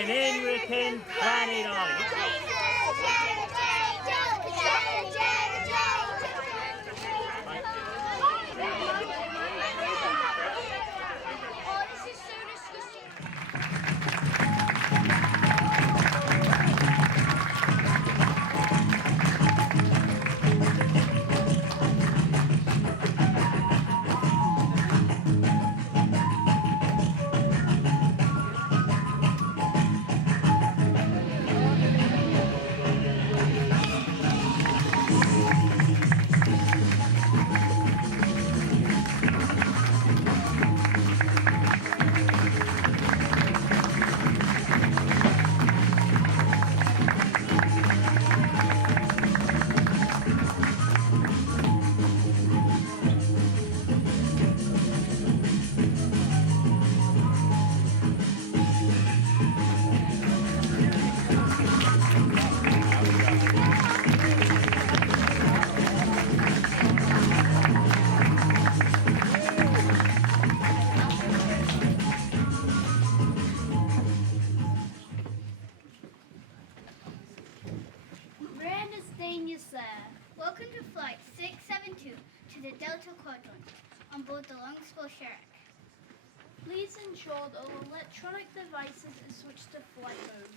and then we can plan it on. Welcome to Flight 672 to the Delta Quadrant on board the Bunscoill Ghaelgagh. Please ensure that all electronic devices are switched to flight mode.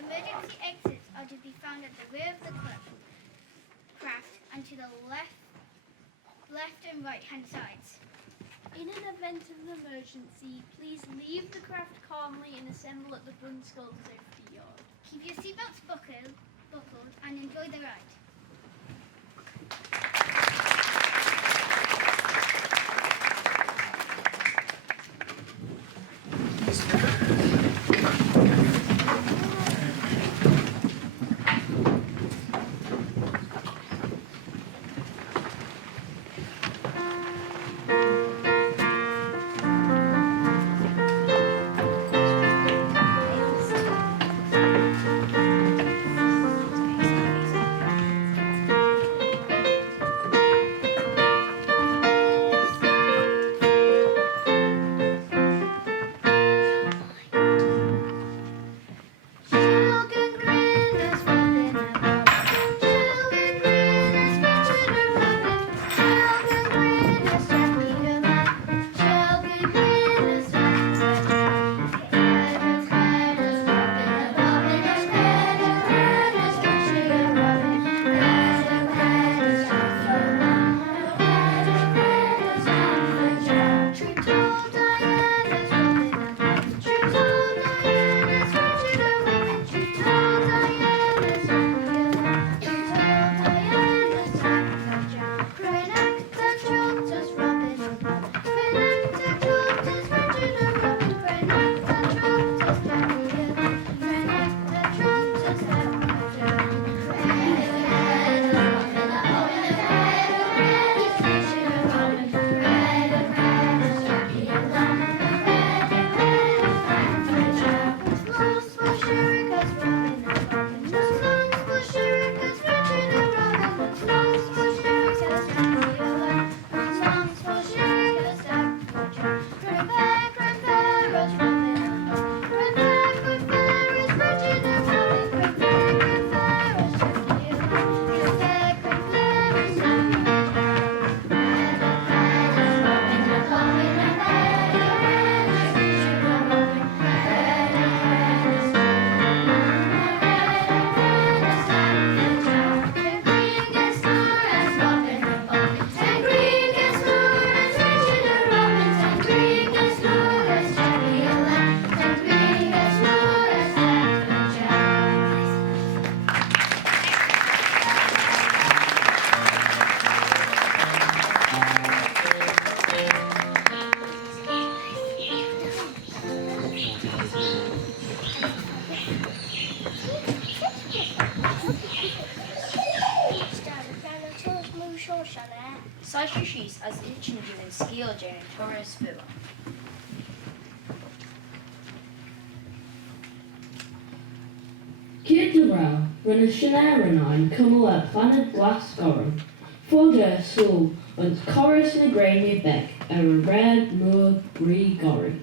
Emergency exits are to be found at the rear of the craft and to the left and right hand sides. In an event of emergency, please leave the craft calmly and assemble at the Bunscoill safety yard. Keep your seatbelts buckled and enjoy the ride. Saishish as Inchinjin and Skill Jane Torres Villa. Kidra, when a Shanaranine come up planet glass gorin, Fogger Soul, and chorus na Granny Beck, a red moor bree gory.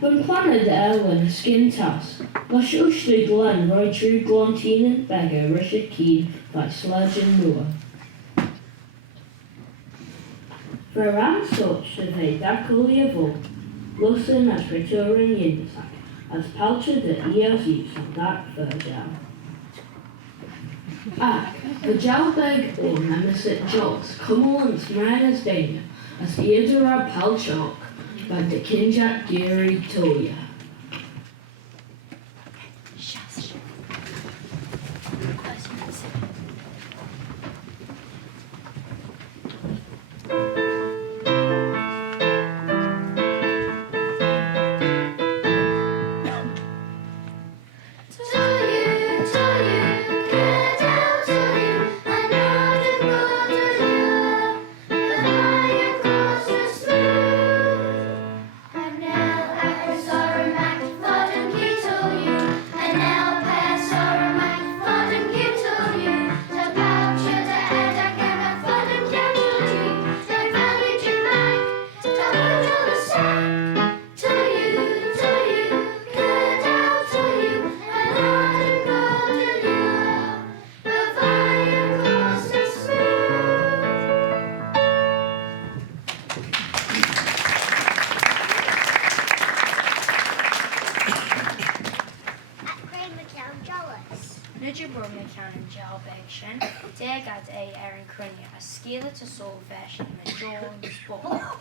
Van planed Aalin skin tas, Lush Ushly Glen roi true Glonteen and Beggar Russia Keen by Sledge and Moor. For around such the they Daculia Vol, Lussen as Returin Yindasak, as Palcha the Eos Use on that Virgil. The Jalbeg or Nemesis Jols, Cumulants Mariners Dania, as Eudora Palchok, by the Kinjack Geary Toya. To soul fashion and Jones book.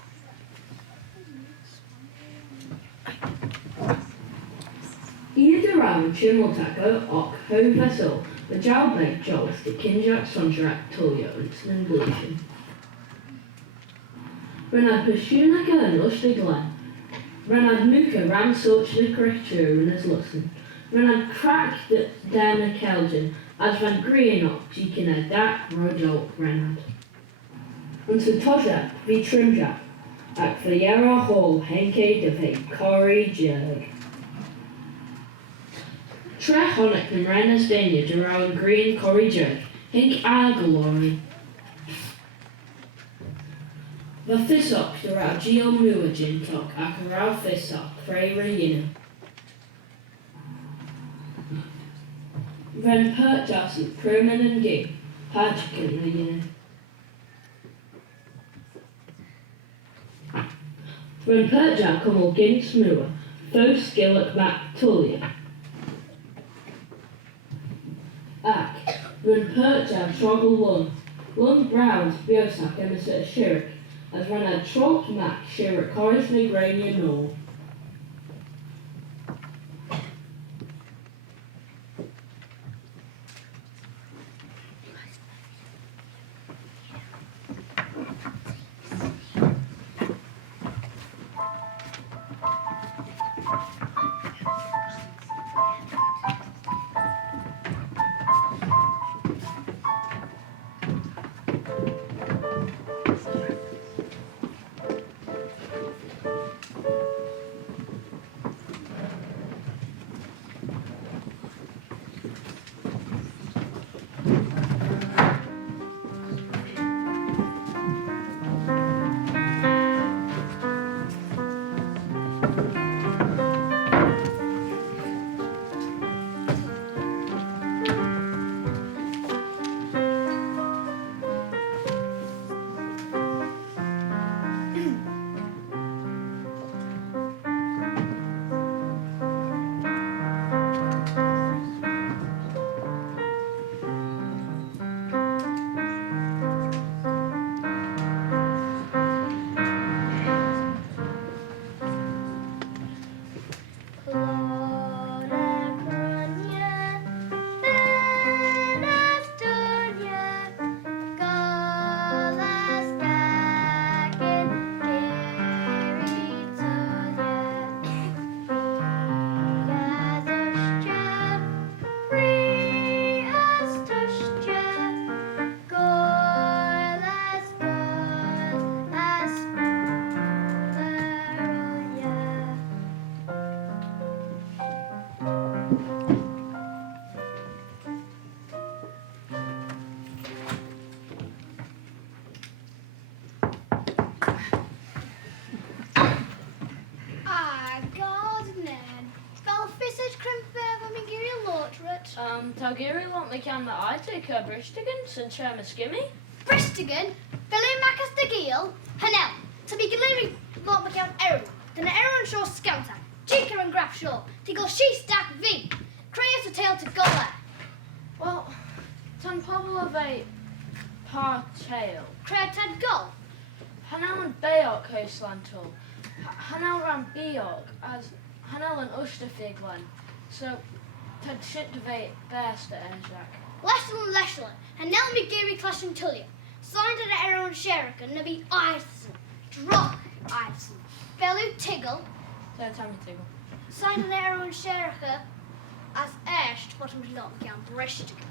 Either round Chimmeltaco, Och, Ho Vessel, the Jalbeg Jols, the Kinjack Sonjarak Toya, and Sminblution. Renad Pashunaka and Ushly Glen. Renad Muka ran such the creature and his lussen. Renad cracked the Dana Kelgin, as Van Ghrian och, Jikina Dak, Rodolk, Renad. Unto Toja, vi Trimjack, at Fiera Hall, Henke de Ve, Corey Jerg. Tre Honic and Renas Dania, Durrow Green, Corey Jerg, Hink Agalori. The Fisok, Durrow Geo Muajin, Tok, Akarao Fisok, Freira Yina. Ren Pertjassen, Pruman and Gig, Pajikan Yina. When Pertjack come all Gins Moor, Fo Skillock Mac Tullia. Ack, when Pertjack Troggle Lund Browns Biosack Emissit Shirrick, as when I Trot Mac Shirrick Corrish Negrania Nor. it. Talgiri want me can that I take a bristigan since I'm a skimmy. Bristigan, Billy Macas the Geel, Hanel, to be Gilly Lot McCown Error, then Error Shaw Scouter, Jinker and Graf Shaw, to go she stack V, Crayas a tail to go there. Well, tan pobl of a par tail. Craig Ted go. Hanel and Bayok Coastlantal. Hanel ran Beok as Hanel and Usterfiglan. So, Ted shit to be best at Ezrak. Lesson Leshlin, Hanel me Gary Clash and Tullia, signed at Error and Sherikan, Nubby Ison, Drock Ison, Bellu Tiggle, So, Tammy Tiggle. signed at Error and Sherikan as Ash to bottom of Lot McCown Bristigan.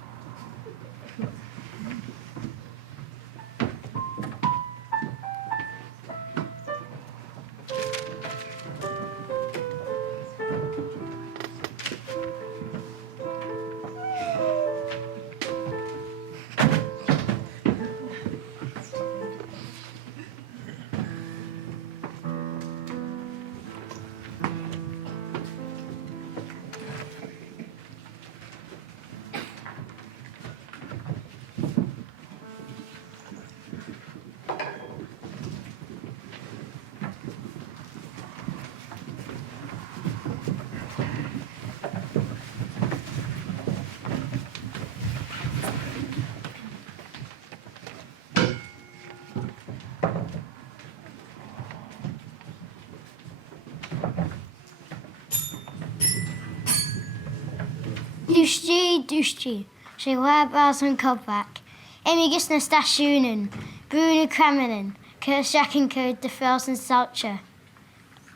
Dushti, she whereabouts and Cobback. Amy Gisna Stashunen, Bruno Kremlin, Kissack and Code the Fels and Salcher.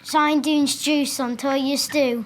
Shine Dunes Juice on Toya Stew.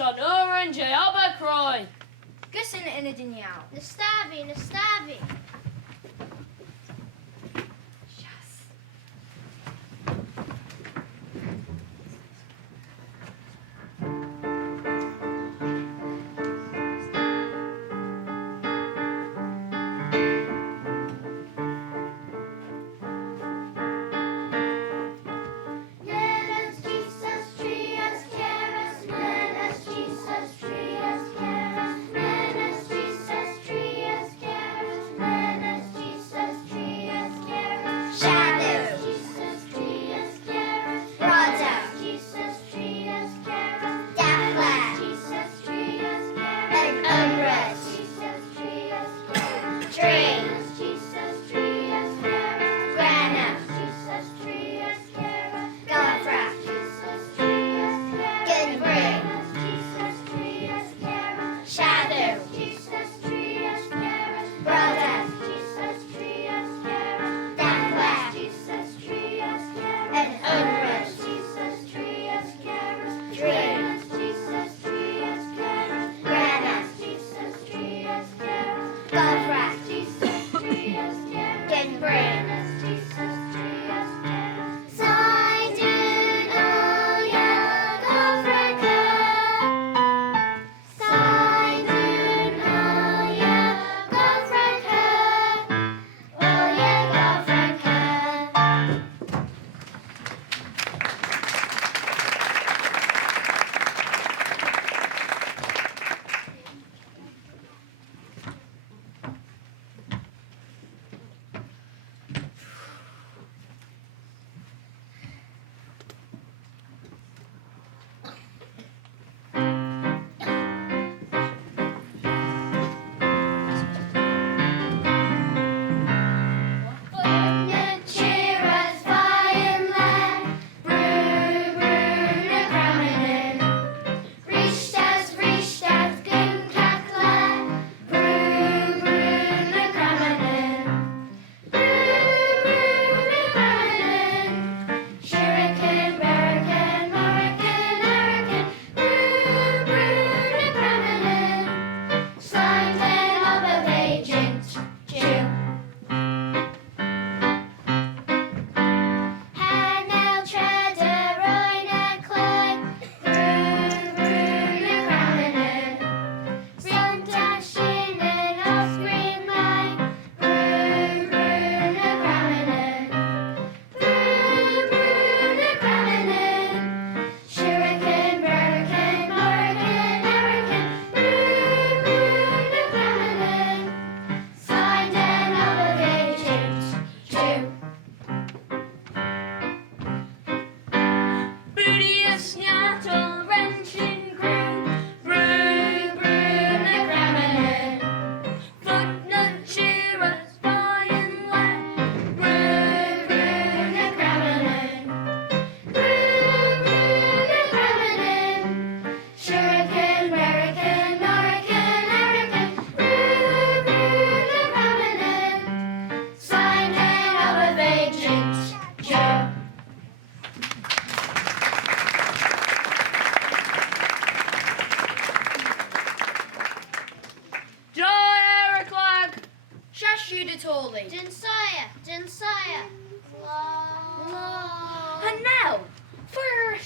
on orange Albacroy. Gussin in a dinyao. Nastavi.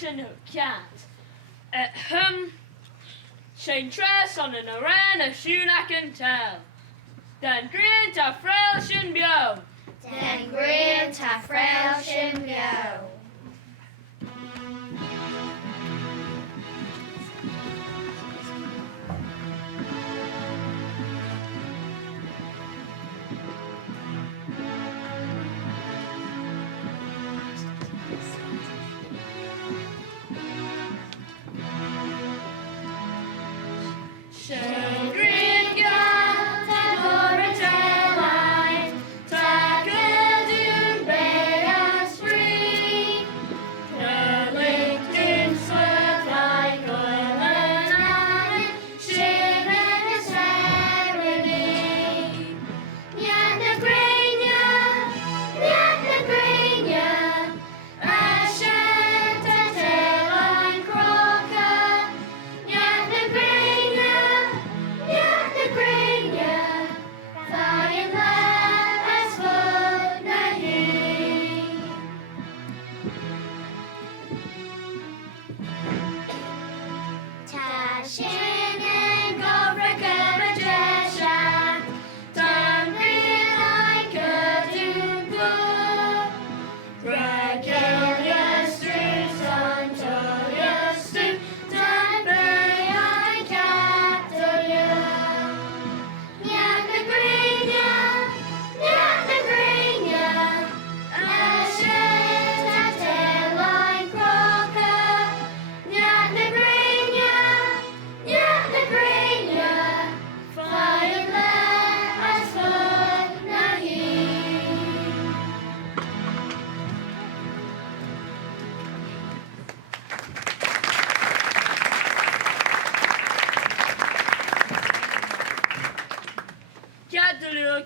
Shen who can't. Shane Tress on an arena, Shun I can tell. Den Ghrian ta frail Shin Bio. Den Ghrian ta frail Shin Bio.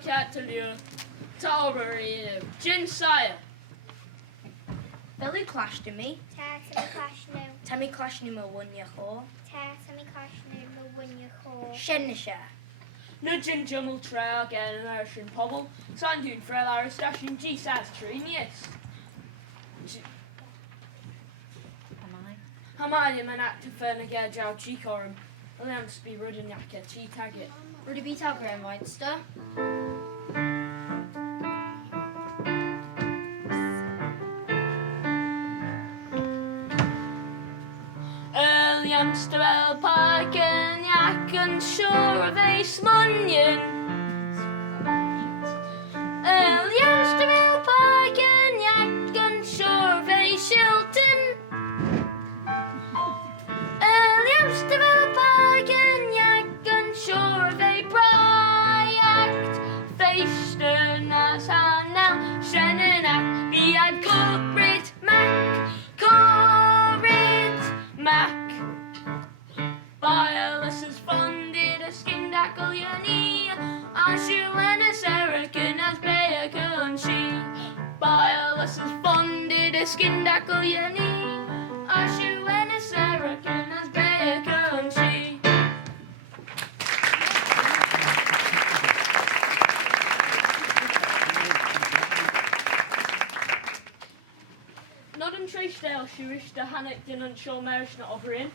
Catalu, Talbury, Gin Sire. Billy clashed to me. Tammy clashed no. Tammy clashed me one year ho. Tammy clashed no 1 year old. Shennisha. Nudging Jummel Trail, again an Irish Pobble. Sandune Frail Irish Station, G Sass Tree, yes. Hamadi man active Fernagar Jow Chikorum. Alliance be Rudin Yaka, Chi Taggett. Rudy beat out Graham Weinster. Youngster El Park and Yak and Shore of Ace Munyon. Youngster El Park and Yak and Shore of Ace Shilton. Youngster El Park and Yak and Shore of A Bryact. Feisten as now Shannon be had corporate Mac. Biolus has funded a skin dackle yoni. Ashu and a Serican as Baker and she. Biolus has funded a skin dackle yoni. Ashu and a Serican as Baker and she. Nodden Treesdale, she wished to Hannock din and Shaw Marish not Ghrian.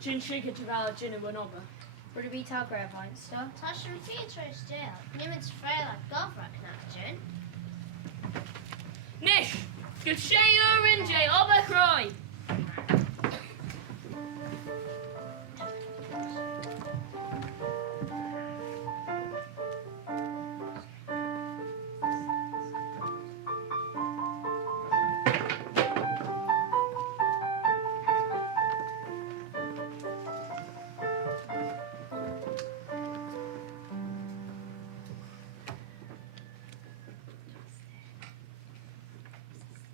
Jin Sugar to Val Jin and Winoba. Rudy beat out Graham Weinster. Tashin Theatre still. Nimit's frail like Govrak Natchin. Nish! Good Shayer in J. Obercroy!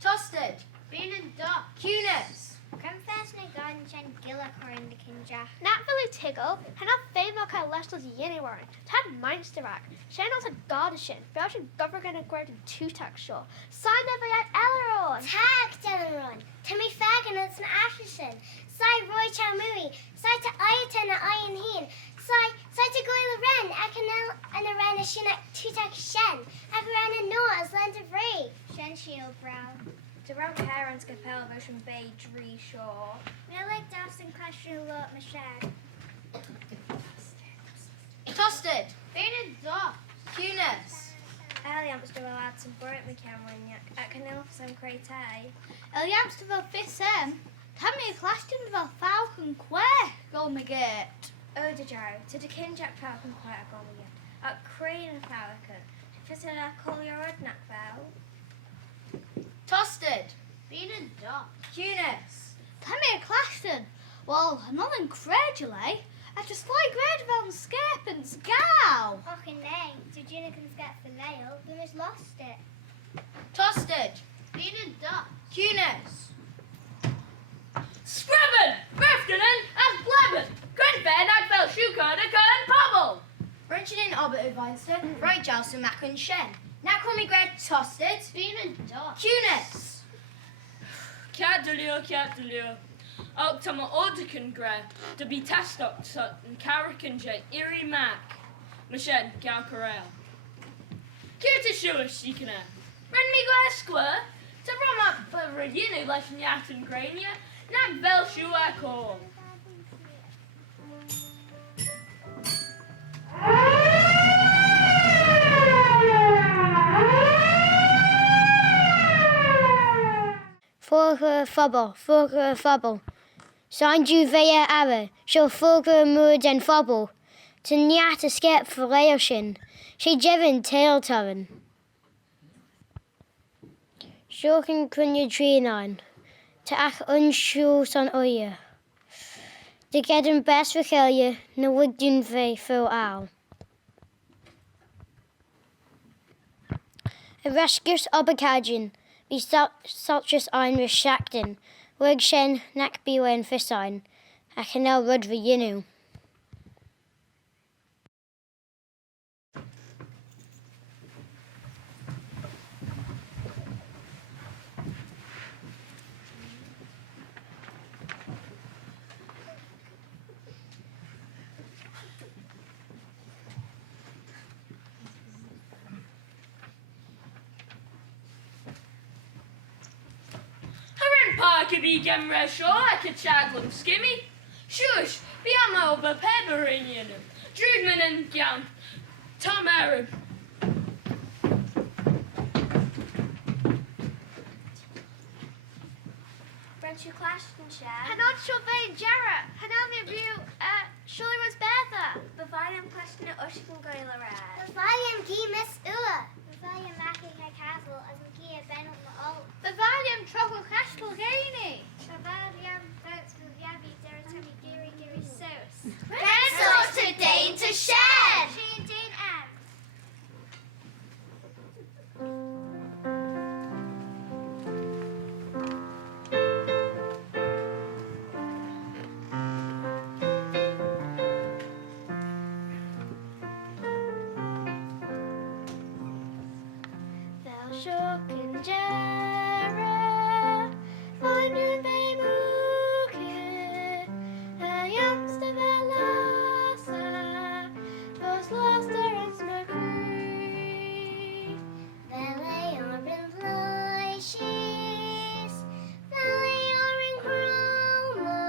Tosted. Bean and Duck. Cunis. Confess na garden Jen Gilla Corin the Kinja. Not really tiggle, and not fame okay Lester's yinny warrant. Tad Meinsterak. Shannon said Godishin. Belgian government and Gordon two tax show. Sign never yet Elleron. Tag Delaron. Timmy Fagan and St. Asherson. Sai Roy Chamui. Sai to Ayaton and Iron Heen. Sai to Goyle Ren. Akanel and a Ren Shinak Tutak Shen. Akaran and Noah as Land of Ray. Shen Shield Brow. The round parents can fell ocean bay tree shore. I like dancing question lot Michelle. Toasted. Vannin dog. Cunis. Eliamster will add some bright McCameron at Canal for some crate. Eliamster will fit some. Tammy Claston will falcon quare. Go me get. Odejar to the Kinjack Falcon quite a goal yet. At Crane and Falcon. Visit a Collier Redneck Bell. Toasted. Vannin dog. Cunis. Tammy Claston. Well, not incredibly. I just like red van scarpins gal. Fucking nay. Did you get the nail? We just lost it. Toasted. Vannin dog. Cunis. Scriven. Berftonen as Blebben. Grenfair nag fell shuka de curn pobble. Wrenching in Orbit Weinster. Right Jalson Mac and Shen. Now call me Greg Toasted. Vannin dog. Cunis. Caddelio. Octama Ordican Gre. To be Tastock Sutton Carrican J. Erie Mac. Machen Gal Corral. Kirta Shuish she can have. Run me glass square. To rum up for a yinu lesson yat and grania. Nag vel shua call. Forger fobble. Signed you via Ara, shall forger mood and fobble. To nyat escape for Raoshin. She jevin tail turn. Shorkin kunya tree nine. To ach unshoot on oye. To get him best for Kelly, no wigdun ve full owl. A rescus obacajin. Be such as Irish Shackton, Wig Shen, Nack Biwa and Fissine, I can now rud for Yinu. Parker be Gemra Shaw, I could chaglum skimmy. Shush, be am over Peberinian. Drudman and Gyan. Tom Arab. French clash and share. Hanot Chauvet Jarrah. Hanami View Shully was Betha. Bavarian question at Ushkan Goyla Bavarian Gi Miss Ua. Bavarian Mackie Castle as Makia Ben on the Old. Bavarian Trochel Castle Gaini. Bavarian Boats with Yabi Deratami Giri Sauce. Pencils to Dane to Shed. She and Dane Anne. Shokin Jarrah, Finding Baymuke, a youngster Velasa, Post Loster and Smokey. Valley Orbin Ploishes, Valley Orin Chroma,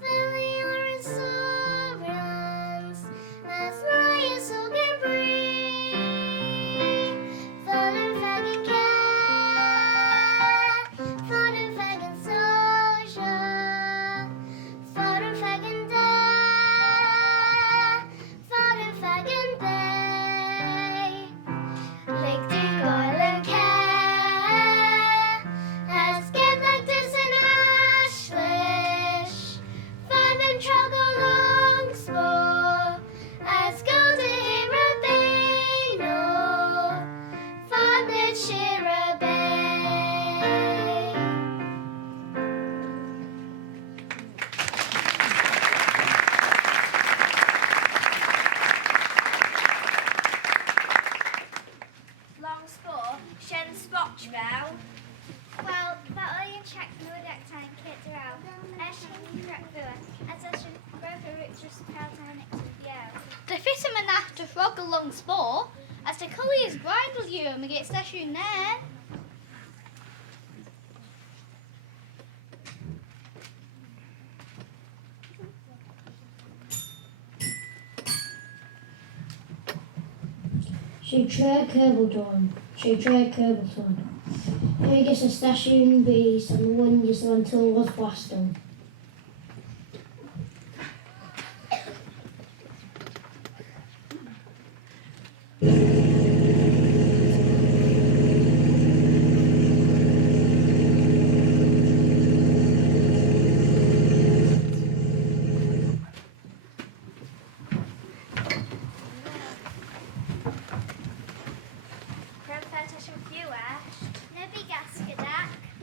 Valley Orin Sovereigns, as Ryan Sogan Bree. Fodder Faggin Cat, Fodder Faggin Social, Fodder Faggin Dad, Fodder Faggin Bay. Lake Dingle and Cat, as get like this in Ashlish, Fun and Truggle Longspore, as go to Hirabino, Fun at Shira Bay. Long spore, Shen Spotchville. Well, that all you check no deck time kids around. Ashton correct viewer, as I should both a richest Peltonic to the The fisherman after frog along spore, as the colliers grindle you and we get station there. She tried Kerbaldon, she tried Kerbaldon. Here gets a station bees and the wind is until was Boston.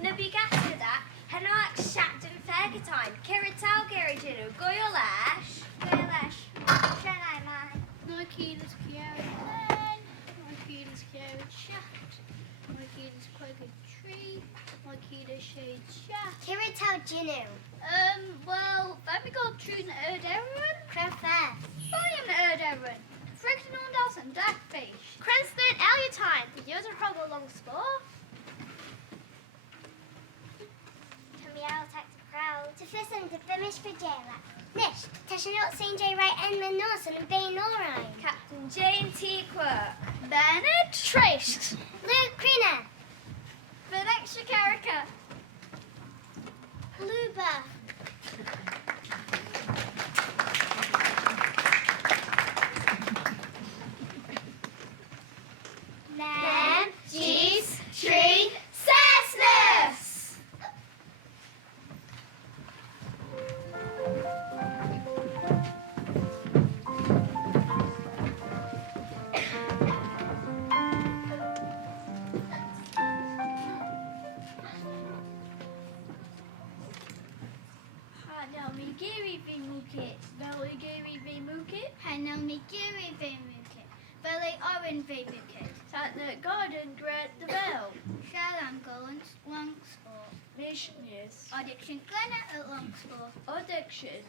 Nubby Gascadak, Hanak Shapton Fergatine, Kirital Geriginu, Goyolash, Shanai Man, Noikidas Kiaran, Noikidas Kiaran Shaft, Noikidas Quagga Tree, Noikidas Shade Shaft. Kirital Ginu, Well, let me go through the Erderin. Cranfair, William Erderin, Friction on Dawson, Darkfish. Cranston Eliotine, the user Hoggle Long Spore. Tamiel attacked the crowd. To first and to finish for Jayla. Nish, Tashanot St. J. Wright, Edmund Norson, and Bain Norine. Captain Jane T. Quirk. Bernard Trace. Luke Crina, Venetia Carica. Luba, Lem, Cheese, Tree, Cessness. Hanami Giri V Mukit. Belly Giri V Mukit. Hanami Giri V Mukit. Belly Owen V Mukit. Satna Garden Great the Bell. Shalam Gollans Longsport. Missions. Addiction Glenna at Longsport. Addiction.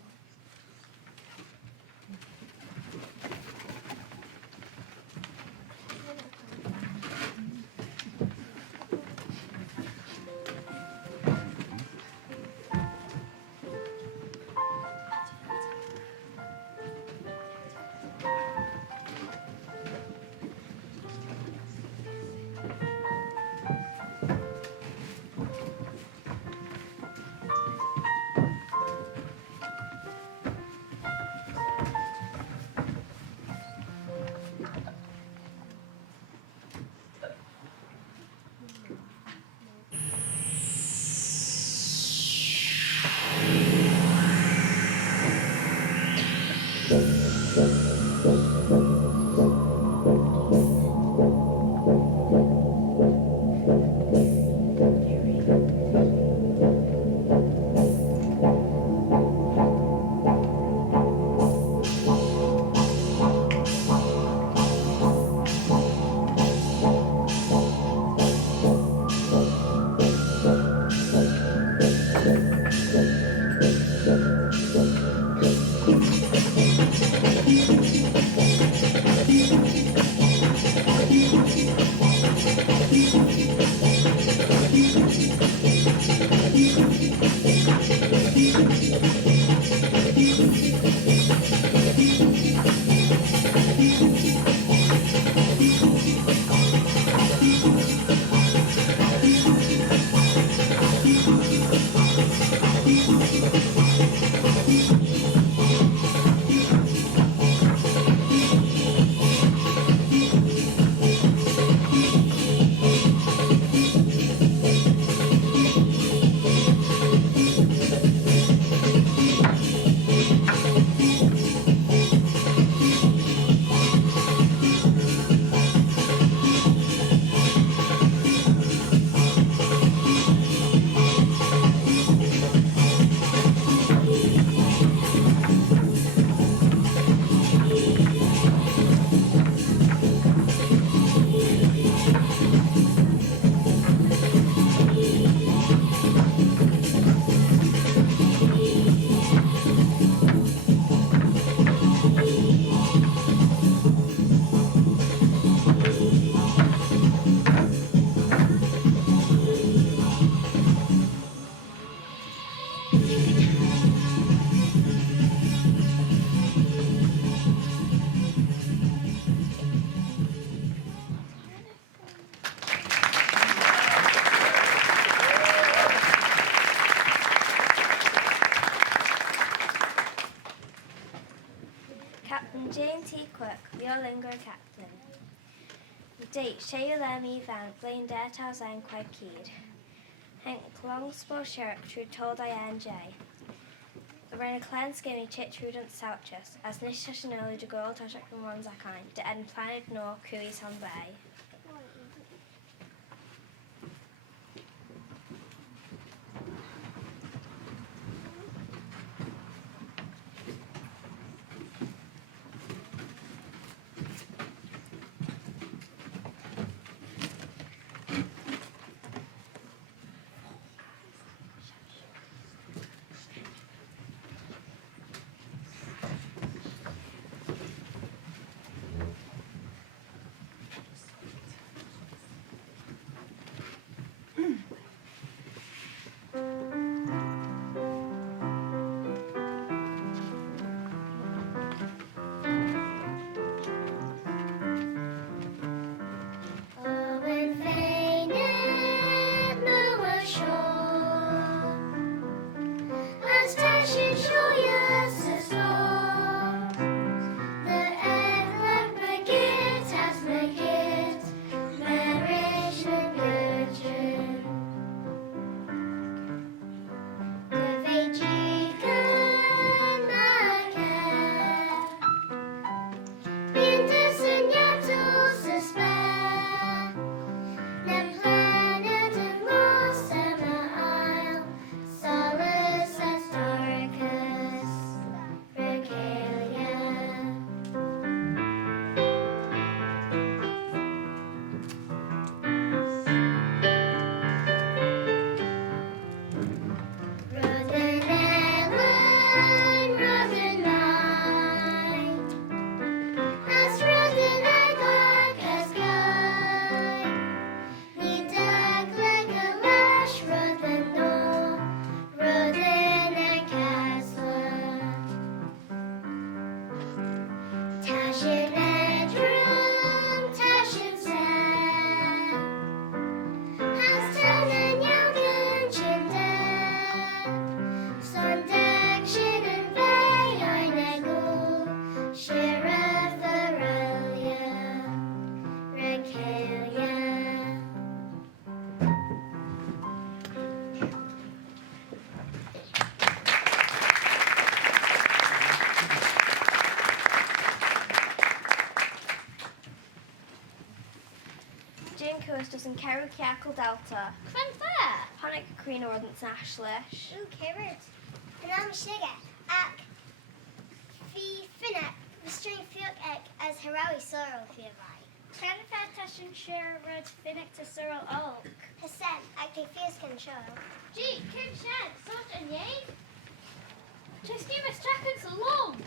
T. Quick, the Aalin captain. Date, Shelg Lemmy Van, Blaine Dertals and quite keyed. Hank Longspur Sheriff, True Told I J. The Rain of Clan Skinny Chit Trudent Souchus, as Nishashanoli de Gold Tashak and Ronzakine, the Eden Planet Nor, Cuis on Bay. Doesn't carry Cackle Delta. Clem there. Panic Queen Ordnance Ashlish. Ooh, carrot. And I'm sugar. Ak. Fi finna. Restrain field ek as Harawi sorrow feel right. Clem Fantashion share red finnick to Cyril Oak. Percent. Ak they fears control. Gee, Kim Shan, sort and yay. Just give us seconds along.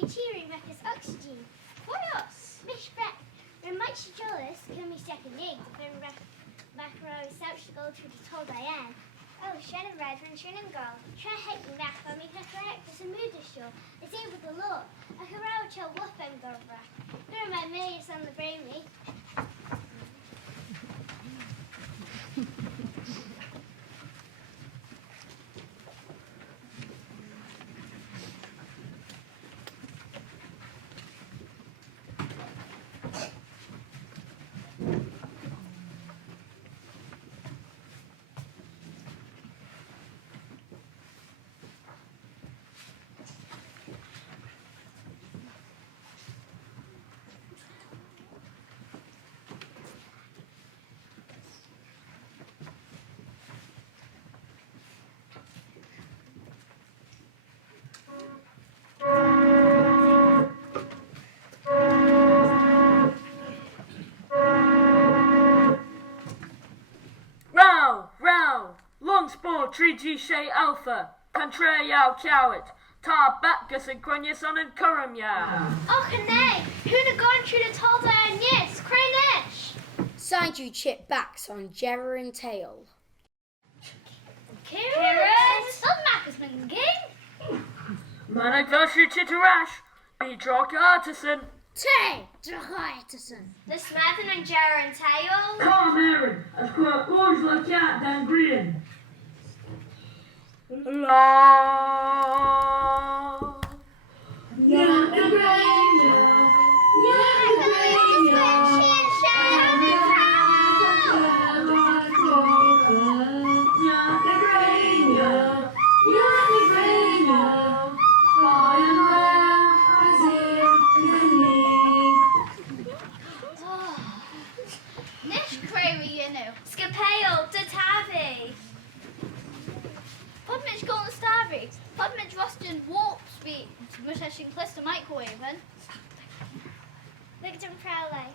Cheering back as oxygen. For us. Mish back. When Mike Jolis can be second egg, then back row south to go to the told I am. Oh, Shannon Red and Shannon Girl. Try hating back for me to correct this and mood show. It's able to look. A hero chill wolf and go back. There are my millions on the brainy. Treaty Shay Alpha, Country Yao Cowit, Tar Batgus and Quenyason and Curum Ya. Oh, Canay, who'd have gone through the tall iron yes, Cranish. Signed you chip backs on Jerrer and Tail. Carrots, not Marcus McGinn. Manak Vashu Chitterash, be Drock Artisan, The Smething and Gerran Tail. Come, Aaron, I've got Lord's like that than Ghrian. Nish Crazy, you know. Scapale, Datavi. Podmich Golden Starry. Podmich Rustin Warp Speed. Musheshin Clister Microwave. Victim Prowley.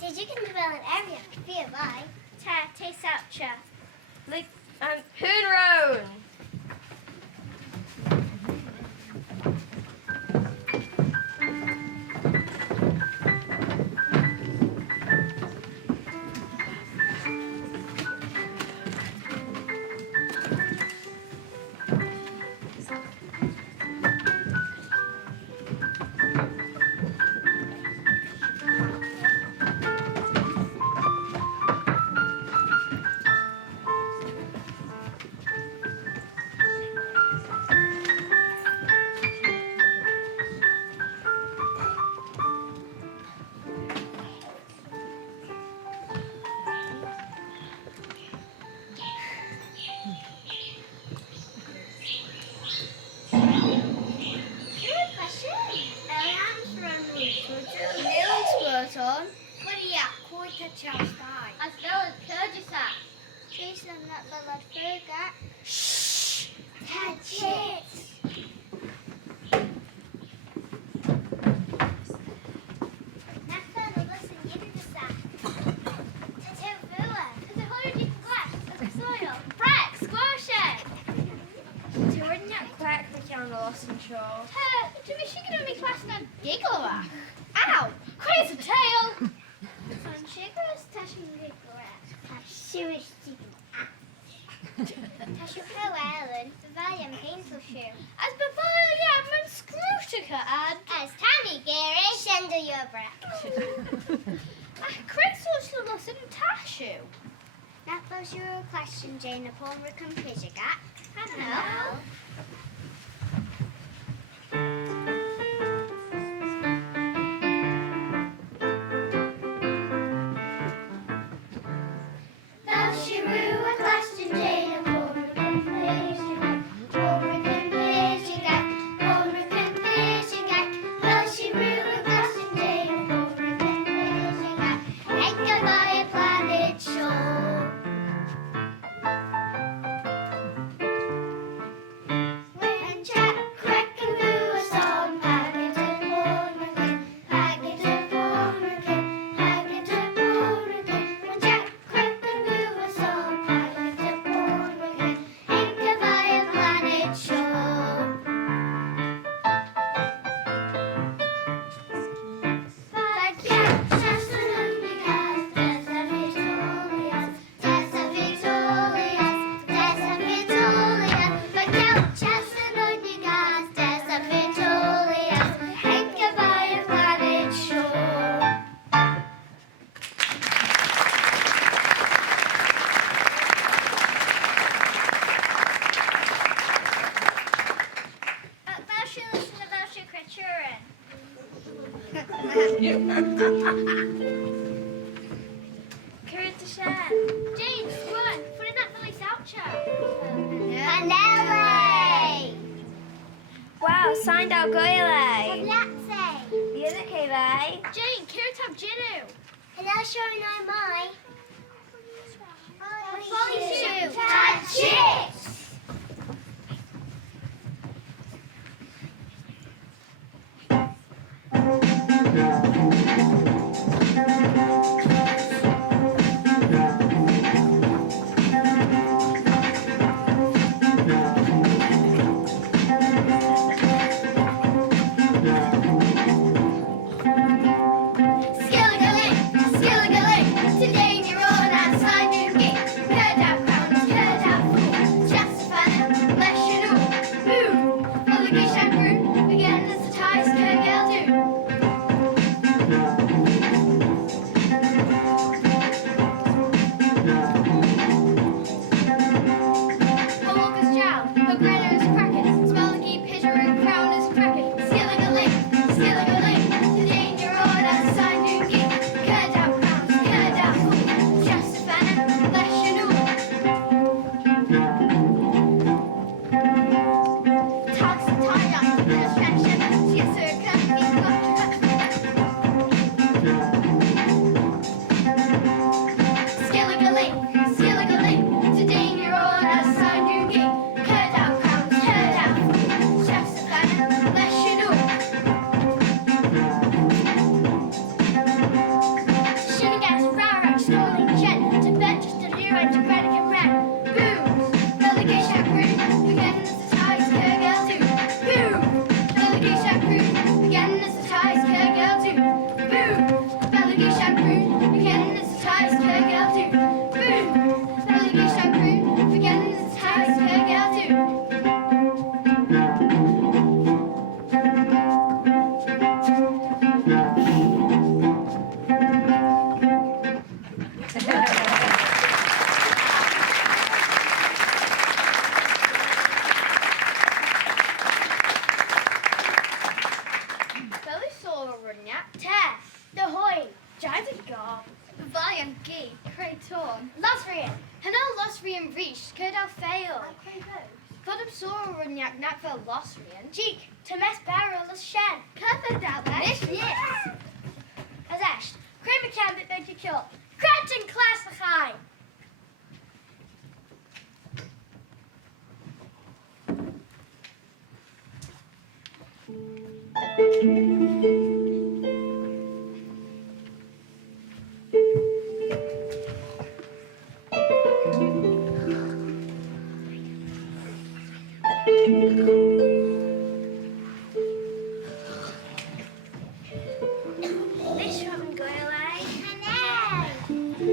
Did you can develop an area could be a by Tay Soucha. Like, Hoon As well as Kissack. Jason, not the lad forgot. Shh! Touch it! Nafta, listen, you did this. Tattoo Vua. Is it hard you black? As a soil. Brack, squash it! Jordan quack the young lost control. Do we she gonna make class and giggle at? Ow! Crazy tail! Son Shigger's touching the grass. Tashiwish chicken. Tashu Pro Aalin, the Valium Painful Shoe. As Bavaria and Scrutica and As Tammy Gary, Shender your breath. Crystal Lawson Tashu. That was your question, Jane, upon Rickham Kissack. Hello. Well, Curd to share. James, run! Put in that police oucher. Panelli! Wow, signed out Goyle. Latte! The other Kayleigh. Jane, Kiritab Jinu. Hello, showing I my. Folly shoot. Touch it! Cheek, to mess barrel of shen. Perfect out there. Yes. As ash, cream a can that make you kill. Granting class the high.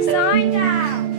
Sign down.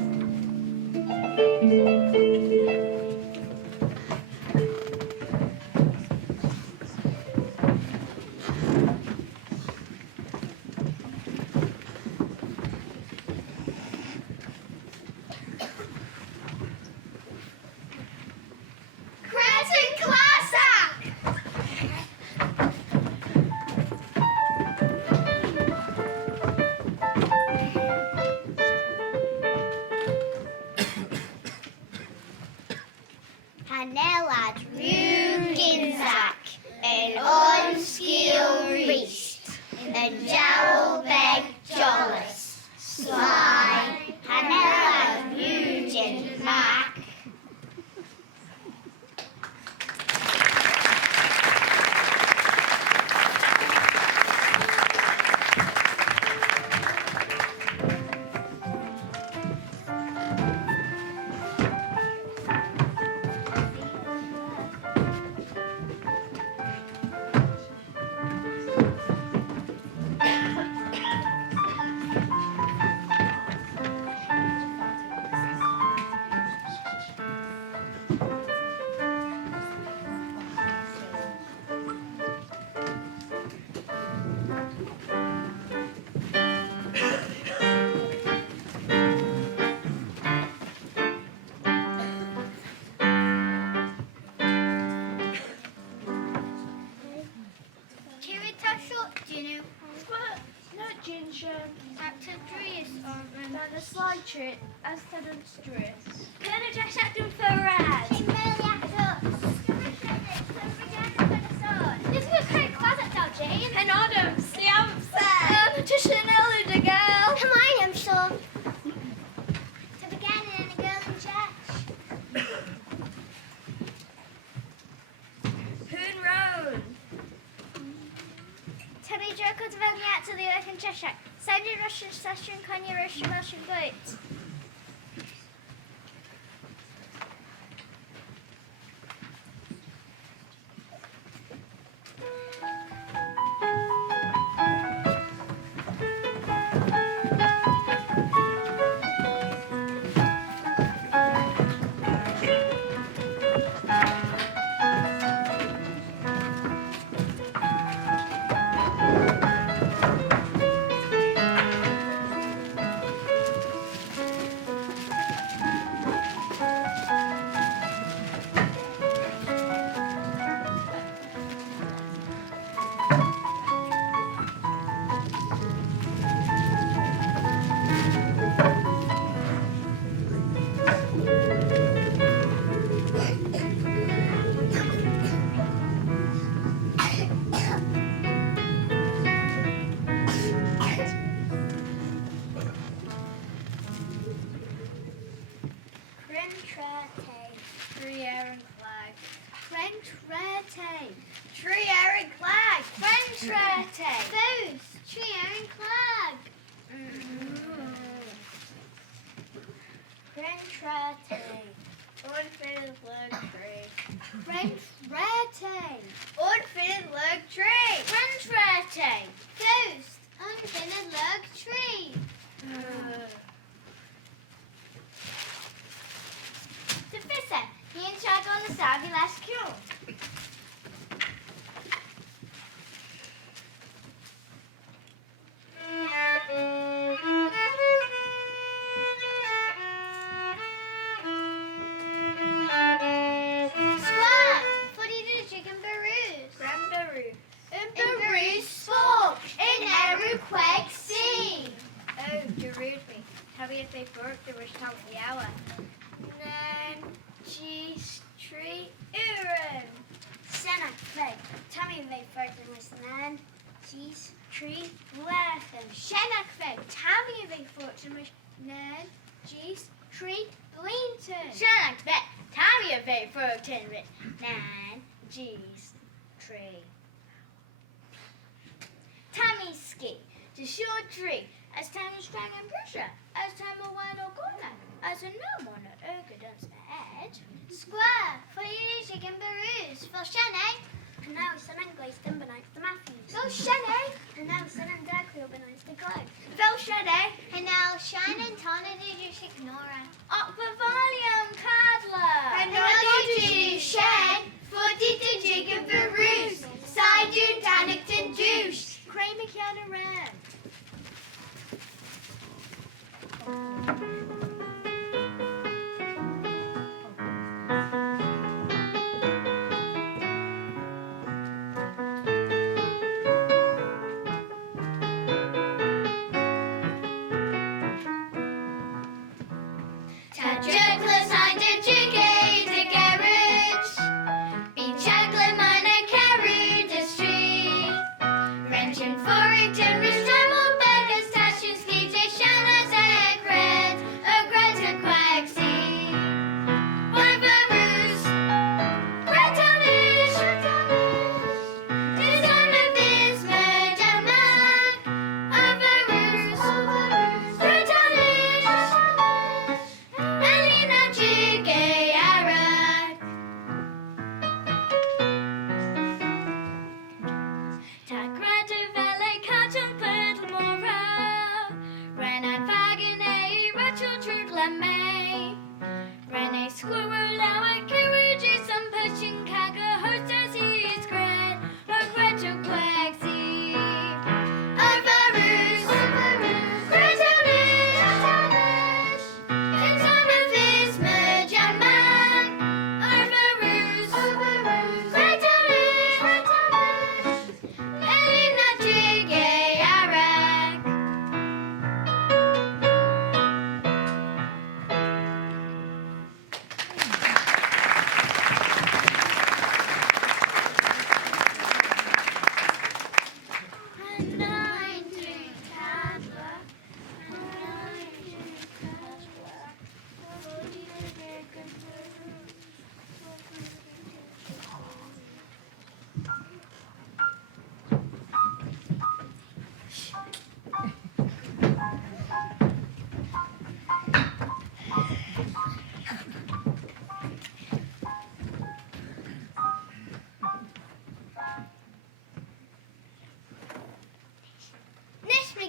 Dr. Dries Orman. Dan y slide sheet, Estedant Dries. Cynna Josh Acton Ferrad. This was her closet though, Jane. Pen Adam, Stiamsa. Petition Ellie de Gael. Come on, I'm sure. To begin in a girl in church. Hoon Roan. Teddy Joker to velmi out to the Earth in Cheshire. Send your Russian session, can you Russian boat?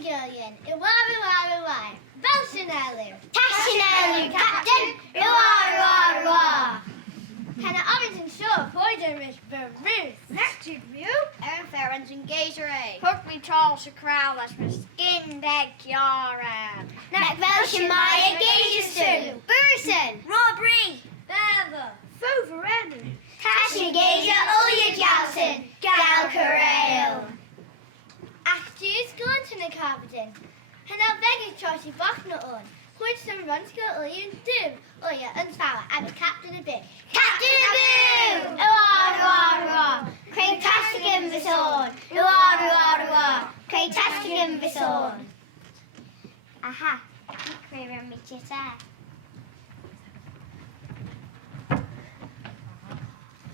Ghrian. Iwar. Belsinelu. Tashinelu, Captain. Iwar. Can orange and shore, poison rich Ruth. Nectar view. And ferens and gazeray. Hook me tall to crown as my skin deck yara. Nak Belsin Maya Gagestu. Burson. Robbery. Bever. Foverenu. Tashi Gaja Ulya Jalson. Galcarail. Actors going to the captain. And I'll beg you, Charlie Bachna on. Which some runs go Ulya and Doom. Ulya and Sour. I'm a captain of big. Captain Aboo! Iwar. Craig Tastigan Vison. Iwar. Craig Tastigan Vison. Aha. Craig and Mitchell.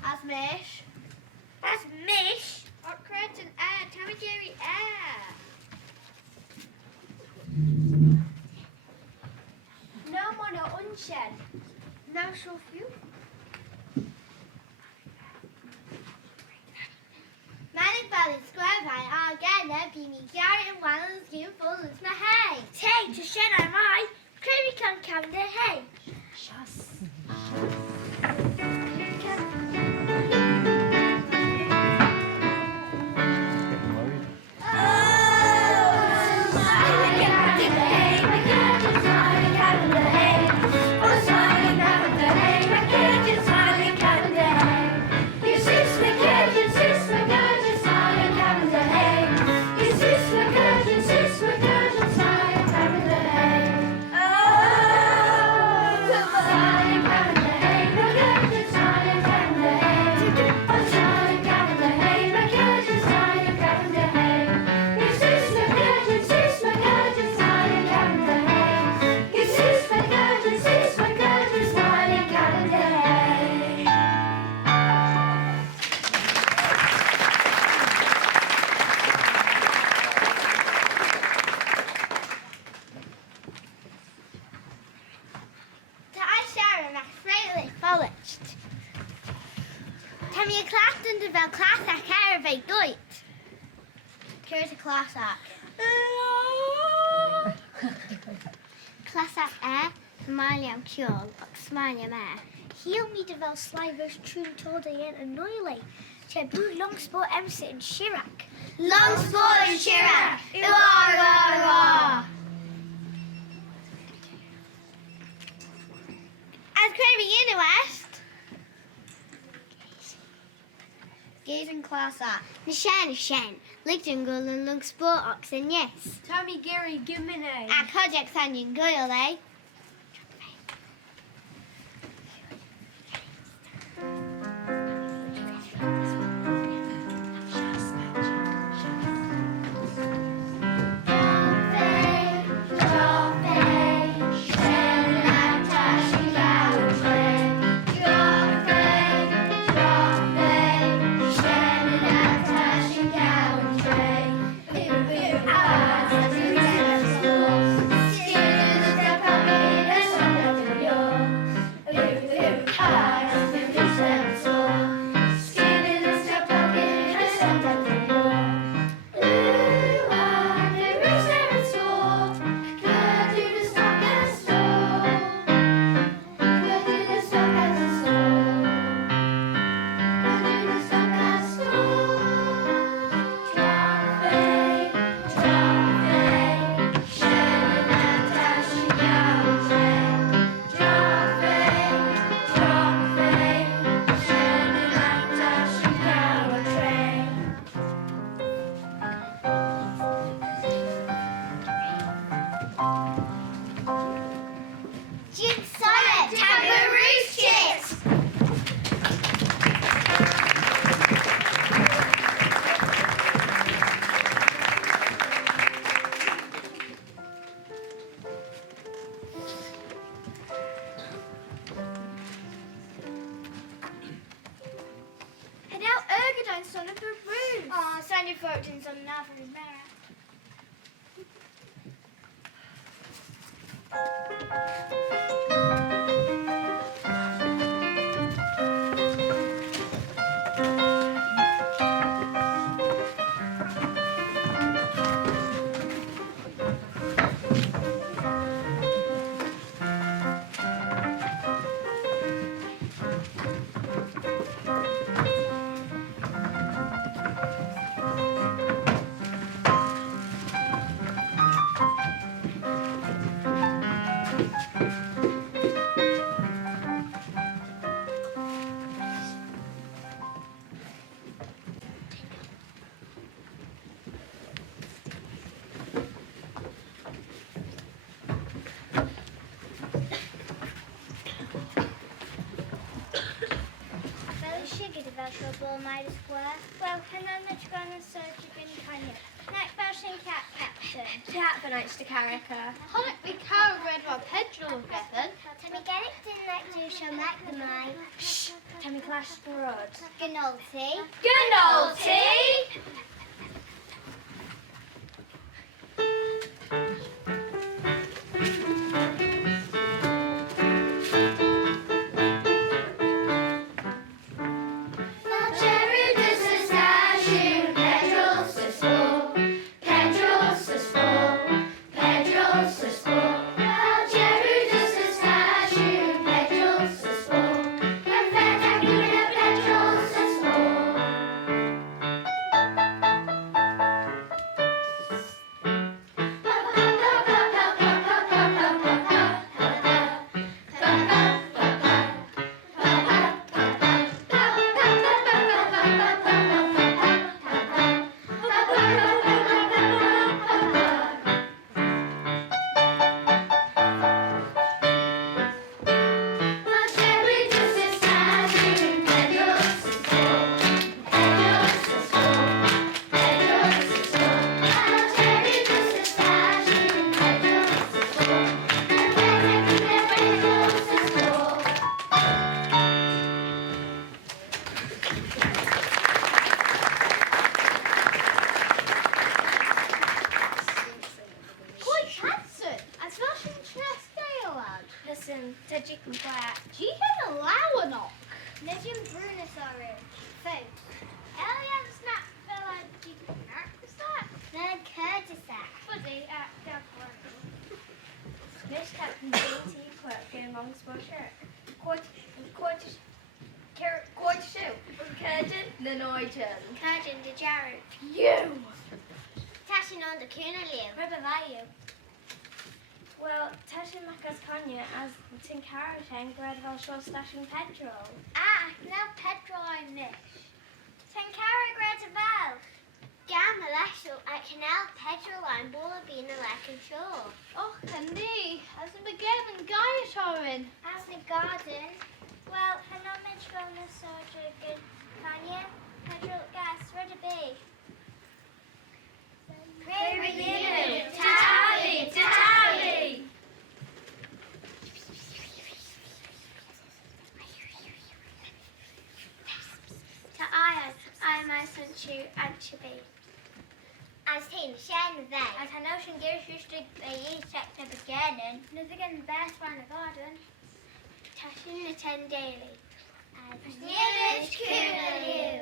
As Mish. That's Mish. Or Creighton Air. Tammy Jerry Air. No more no unshed. Now so few. Manic Valley Square Vine. Again, there be me. Garrett and Wallens. You full of my hay. Tay to shed on my. Crazy can come the hay. Kissack. Kissack air, Maliam Kjol, Oxmaniam air. Heal me de vel slivers true told again annoyingly. Taboo long sport Emsit and Chirac. Long sport and Chirac. Iwar. As craving in the west. Gazing Kissack. Nishan. Lichtengull and long sport oxen, yes. Tommy Gary, give me name. A Kojak Sanyan Goyle, eh? Sandy Fortune's on Navarre's Mara. trouble my square. Well, and then the Ghrian and search of Kanya. Neck fashion cat captain. Cat for nights to Carica. Honnock we cow red while petrol getting. Timmy Gaelic didn't like to show like the mine. Shh. Tammy Clash the Road. Gnolty. Gnolty! Listen, did you come back? Gee, had a lower knock. Legend Brunus orange. Folks. Elian snap fella Kissack. Then Kissack. Buddy at Gavin. Miss Captain BT Clerk in Bunscoill Ghaelgagh. Quarter shoe. Curtain, the Norton. Curtain the Jarrett. You! Tashin on the Cunaliu. River Value. Well, Tashin Macas Konya as Tinkara Ten Gradval Shaw Stashing Petrol. Ah, now petrol I miss. Tenkara Gretavel. Gamma Leshel at Canal Petrol line Bula being a lack of shore. Oh, Candy, as a began and Gaia As the garden. Well, Hanomage from the Sojourn Kanya. Petrol gas, ready to be. Pray with you. Tatali! Tatali! To I my son you Anchoby. As him, Shen Veg. As I know she gives you to be check the beginning. Nothing in the best one of garden. Tashin the 10 daily. As nearest Cunaliu.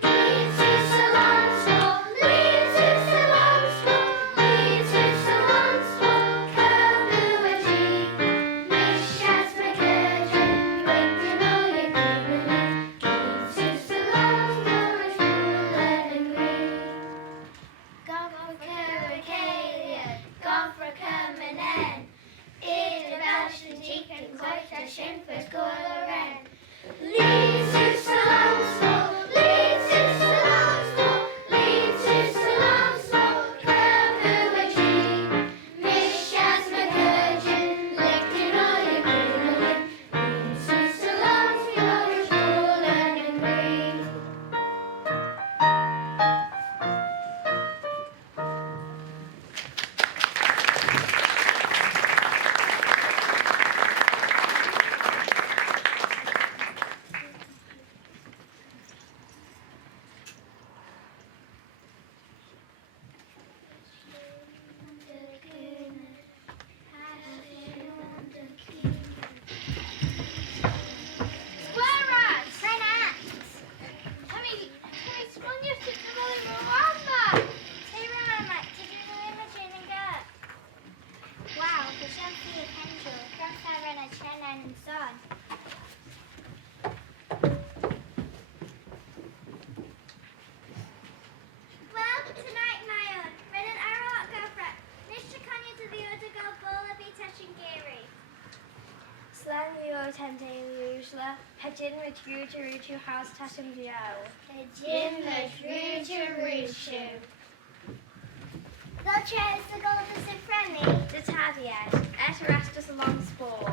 Please Tesla, Hajin with Ruju House Tashim Diao. Jim the Ruju. The chairs the golden and friendly. The Tadiet, Eterastus along spore.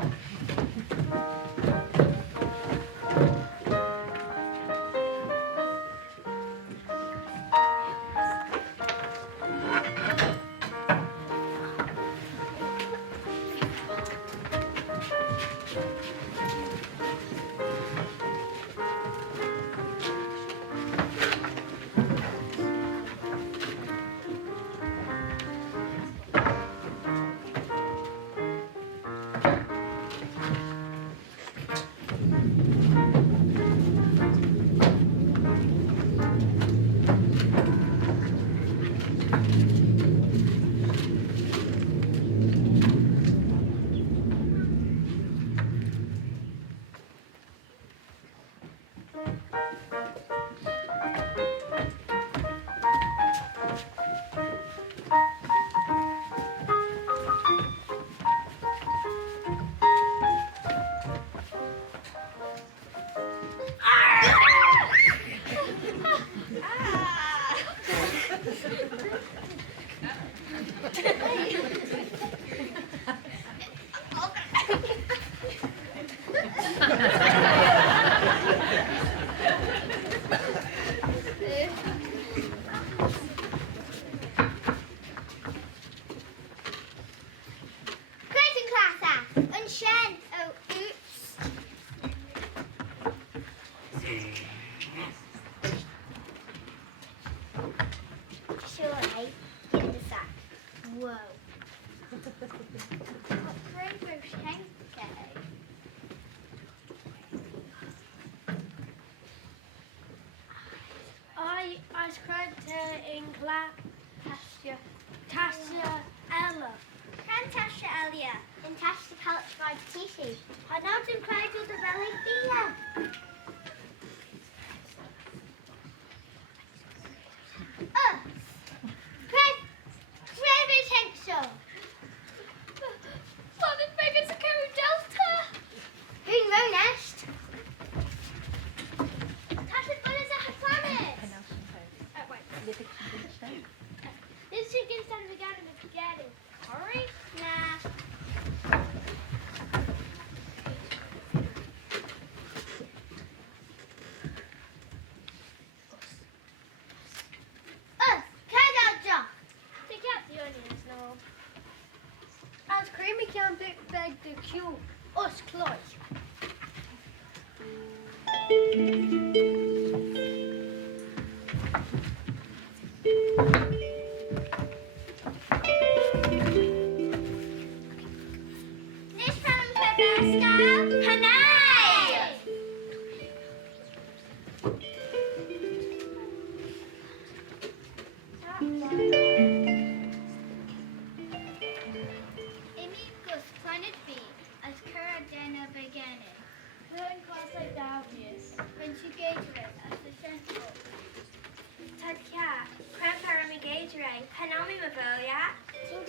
I cried in Tasha Ella. And Tasha Elia. And Tasha Couch by Tishi. I know some cried with the belly beer. Beg the queue, us Clague. This from Bunscoill Ghaelgagh.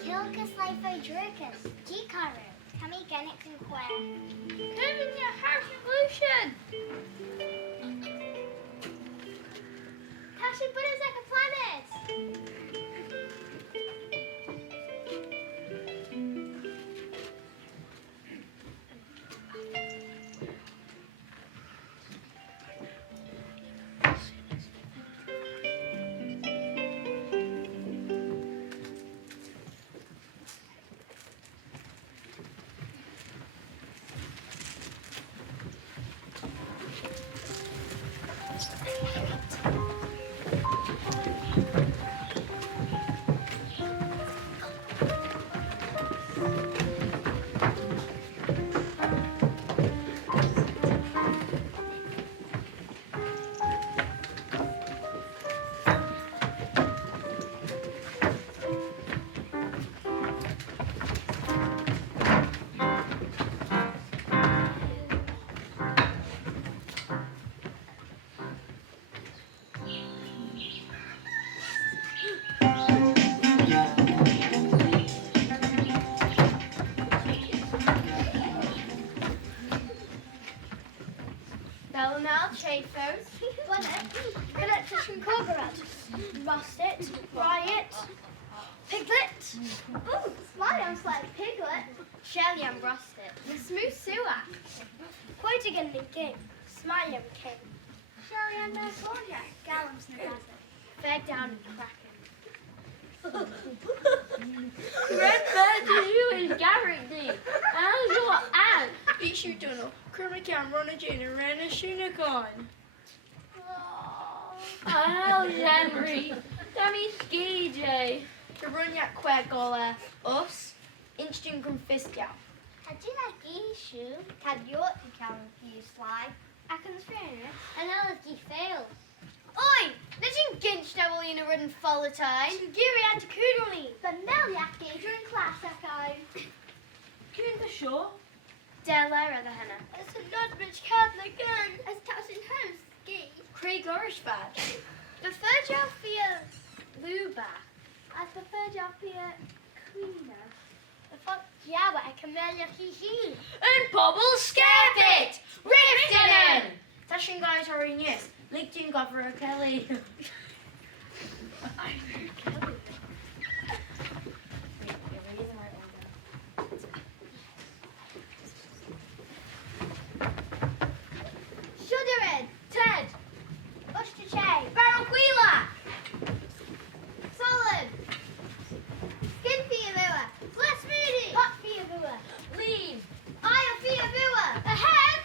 Tilkus life Drukus, Gikaru, Kami Genex and Quair. Come in your harsh evolution. Tasha put us like a planet. Bellinal, Chafos, Bonnet, Electrician Cobberhead, Rustet, Riot, Piglet. Ooh, Smiley's like Piglet. Shelly and Rustet. The Smooth Suac. Quite again the King. Smiley and King. Shelly and Corjack. Gallum's Nevada. Fair down and Kraken. Red bird to you is Garrick D. How's your aunt? Beach you tunnel. Kermicam, Ronagin, and Rena Shunicorn. How's Henry? Demi Ski J. Carunyak Quergola. Us. Instant Grumfiskal. Had you like issue? Had York to count for you slide. I can spare and all of you fail. Oi! Legend Ginch devil in a rudden follow time. Ghrian to Kudali. But now the actor in class echo. Coon the shore. Della Ratherhenna. It's a Nodbridge Catholic gun. As Towson Holmes ski. Krieg Orishbad. The third job for your Luba. As the third job for your Queen. The fuck Jawa a Camellia Hihi. And Pobble Scarepit! Riften! Tashin guys are in yes. Lichting Governor Kelly. Shuddered. Ted. Ushtache. Barraquila. Solid. Skin Fiavua. Bless Moody. Hot Fiavua. Leave. Eye Fiavua. Ahead.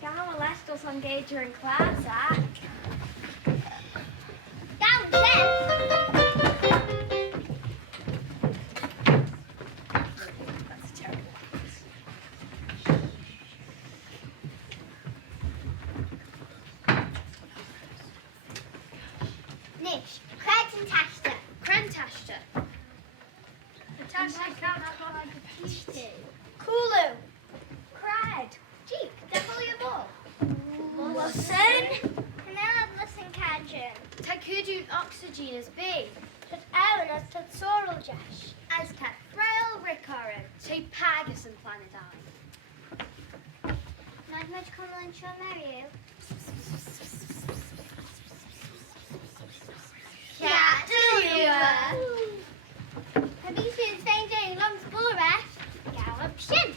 Gamma Lestos on Gager and Classic. Down then. That's terrible. Nish. Crags and Tashta. Krentashta. Tashta can't Kulu. Cried. Jeep. Devil your ball. Listen. Canal listen Cajun. Takudun Oxygen is B. Tat Aaron as Tat Sorrel Jash. As Tat Frail Rickoran. Say Pagus and Planet Eye. Not much Cumberland shall marry you. Cat Have you seen St. Jane Long's bull rash? Gallop shin.